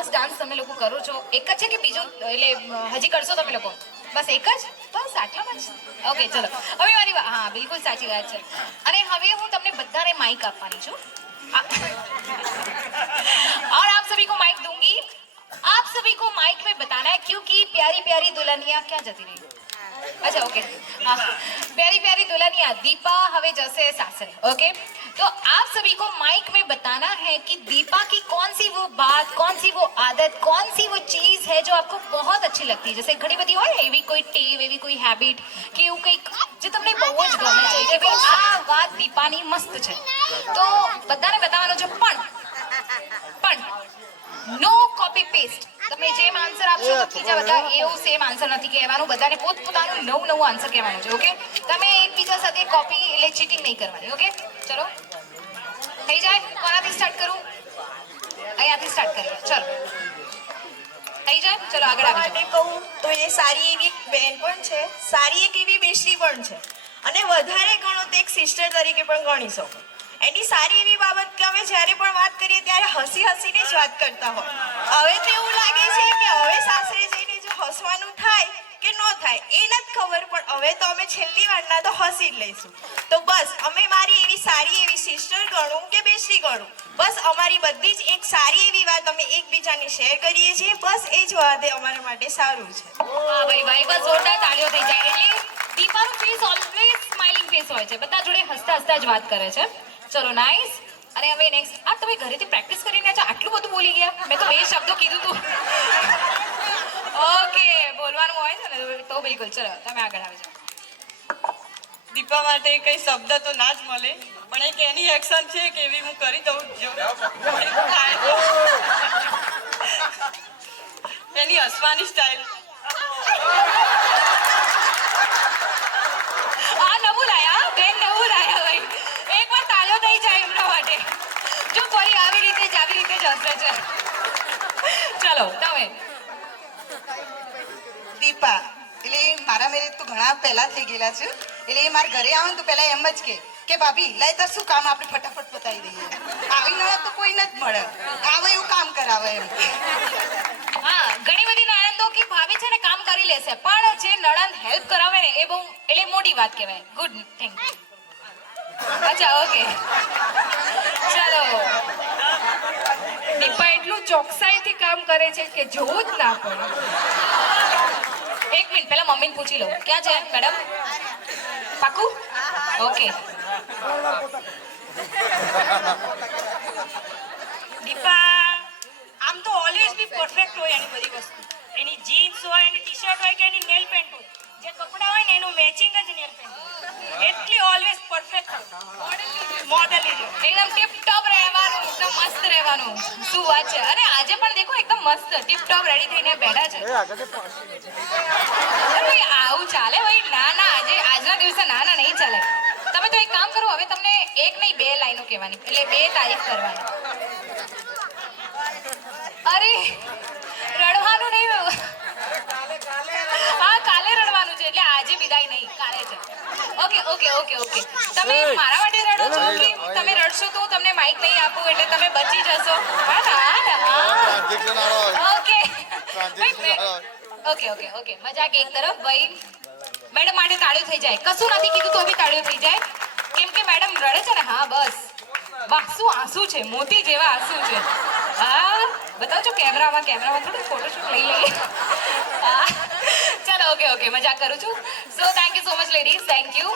મસ્ત ડાન્સ તમે લોકો કરો છો, એક જ છે કે બીજું એટલે હજી કરશો તમે લોકો? બસ એક જ? બસ આટલામાં જ? ઓકે ચલો હવે મારી હા બિલકુલ સાચી વાત છે. અને હવે હું તમને બધાને માઇક આપવાની છું और आप सभी को माइक दूंगी. आप सभी को माइक में बताना है क्योंकि प्यारी प्यारी दुल्हनिया क्या जती रही. अच्छा ओके हाँ प्यारी प्यारी दुल्हनिया दीपा हवे जैसे सासरे. ओके तो आप सभी को माइक में बताना है कि दीपा की कौन सी वो बात, कौन सी वो आदत, कौन सी वो चीज है जो आपको बहुत अच्छी लगती है. जैसे घड़ी बधी હોય એવી કોઈ ટેવ, એવી કોઈ હેબિટ કે એવું કંઈક જે તમને બહુ જ ગમે છે કે ભાઈ આ વાત દીપાની મસ્ત છે, તો બધાને બતાવવાનું છે. પણ નો કોપી પેસ્ટ. તમે જેમ આન્સર આપશો તો બીજા બધા એવું સેમ આન્સર નથી કહેવાનું, બધાને પોતપોતાનું નવું આન્સર કહેવાનું છે. ઓકે તમે એકબીજા સાથે કોપી એટલે ચીટિંગ નહીં કરવાની. ઓકે ચલો થઈ જાય. કોનાથી સ્ટાર્ટ કરું? અહીંયાથી સ્ટાર્ટ કરીએ. ચલો થઈ જાય. ચલો આગળ આવી જાઓ. કહું તો એ સારી એવી બેન પણ છે, સારી એક એવી બેસ્ટી પણ છે, અને વધારે ગણો તો એક સિસ્ટર તરીકે પણ ગણી શકો. એની સારી એવી બાબત કે અમે જ્યારે પણ વાત કરીએ ત્યારે હસી હસીને જ વાત કરતા હોય. હવે તો એવું લાગે છે કે હવે સાસરે જઈને જો હસવાનું થાય કે ન થાય એ નથી ખબર, પણ હવે તો અમે છેલ્લી વારના તો હસી જ લઈશું. તો બસ અમે મારી એવી સારી એવી સિસ્ટર ગણું કે બેસ્ટી ગણું, બસ અમારી બધી જ એક સારી એવી વાત અમે એકબીજાને શેર કરીએ છીએ. બસ એ જ વાત અમારા માટે સારું છે. હા ભાઈ ભાઈ બસ જોરદાર તાળીઓ થઈ જાય. એટલે દીપાનું ફેસ ઓલવેઝ સ્માઇલિંગ ફેસ હોય છે, બધા જોડે હસતા હસતા જ વાત કરે છે. ચલો નાઇસ. અને હવે નેક્સ્ટ આ તમે ઘરેથી પ્રેક્ટિસ કરીને આટલું બધું બોલી ગયા? મેં તો 2 શબ્દો કીધું તું. ઓકે બોલવાનું હોય છે ને તો બિલકુલ. ચલો તમે આગળ આવી જાઓ. દીપા માટે કઈ શબ્દ તો ના જ મળે, પણ એક એની એક્શન છે કે એવી હું કરી દઉં જો એની હસવાની સ્ટાઇલ. આ નવું લાયા બેન, નવું લાયા ભાઈ. એકવાર તાળીઓ થઈ જાય એમના માટે. જો ફરી આવી રીતે જ હસે છે. ચલો તમે. દીપા એટલે મારા મેરેજ તો ઘણા પહેલા થઈ ગયેલા છે, એટલે એ મારા ઘરે આવે ને તો પહેલા એમ જ કે ભાભી લાય તાર શું કામ આપણે ફટાફટ પતાવી દઈએ. આવી નળદ તો કોઈ નથી મળે, આવે એવું કામ કરાવે એમ. હા ઘણી બધી નણંદો કે ભાભી છે ને કામ કરી લેશે, પણ જે નણંદ હેલ્પ કરાવે ને એ બહુ એટલે મોટી વાત કહેવાય. Good thank you. અચ્છા ઓકે ચલો. દીપા એટલું ચોકસાઈથી કામ કરે છે કે જોવું જ ના પડે. એક મિનિટ પહેલા મમ્મીને પૂછી લો ક્યાં છે મેડમ. પાકું? ઓકે. દીપા આમ તો ઓલવેઝ બી પરફેક્ટ હોય એની બધી વસ્તુ. એની જીન્સ હોય, એની ટી શર્ટ હોય કે એની નેલ પેન્ટ હોય, જે કપડા હોય ને એનું મેચિંગ જ નેલ પેન્ટ હોય. એટલી ઓલવેઝ પરફેક્ટ મોડેલિંગ. એકદમ ટીપ ટોપ રહેવાનું, એકદમ મસ્ત રહેવાનું. શું વાત છે. અને આજે પણ દેખો એકદમ મસ્ત ટીપ ટોપ રેડી થઈને બેઠા છે. અરે ભાઈ આવું ચાલે ભાઈ? ના ના આજના દિવસે ના ના નહીં ચાલે. તમે તો એક કામ કરો, હવે તમને એક નહીં 2 લાઈનો કહેવાની, એટલે 2 તારીફ કરવાની. અરે રડવાનું નહીં. હા કાલે રડવાનું છે, એટલે આજે વિદાય નહીં, કાલે છે. Okay okay okay okay. તમે મારા માટે રડો છો કે તમે રડશો તો હું તમને માઇક નહીં આપું એટલે તમે બચી જશો? હા ના ઓકે ઓકે ઓકે ઓકે. મજાક એક તરફ ભાઈ. મેડમ માટે તાળીઓ થઈ જાય. કશું નથી કીધું તો બી તાળીઓ થઈ જાય, કેમ કે મેડમ રડે છે ને. હા બસ વાહ શું આંસુ છે, મોતી જેવા આંસુ છે. હા બતાવજો કેમેરામાં થોડું ફોટોશૂટ લઈ લઈએ. ચલો ઓકે ઓકે મજાક કરું છું. So thank you so much ladies, thank you.